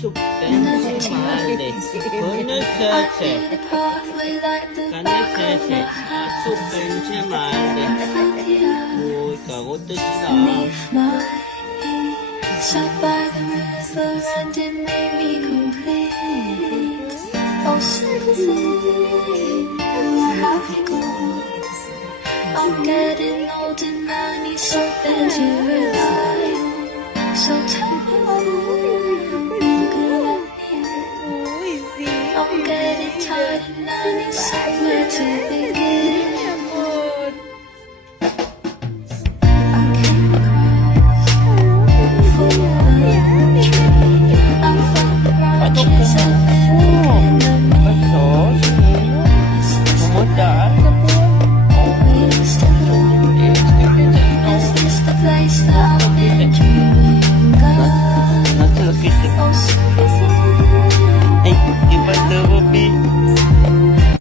super male. Conoscete. Conoscete. Super male. Ui, cagote sta. Sat by the river and it made me complete. Oh, simple thing, where have you gone? I'm getting old and I need something to rely on. So tell me what you're gonna need. I'm getting tired and I need somewhere to begin.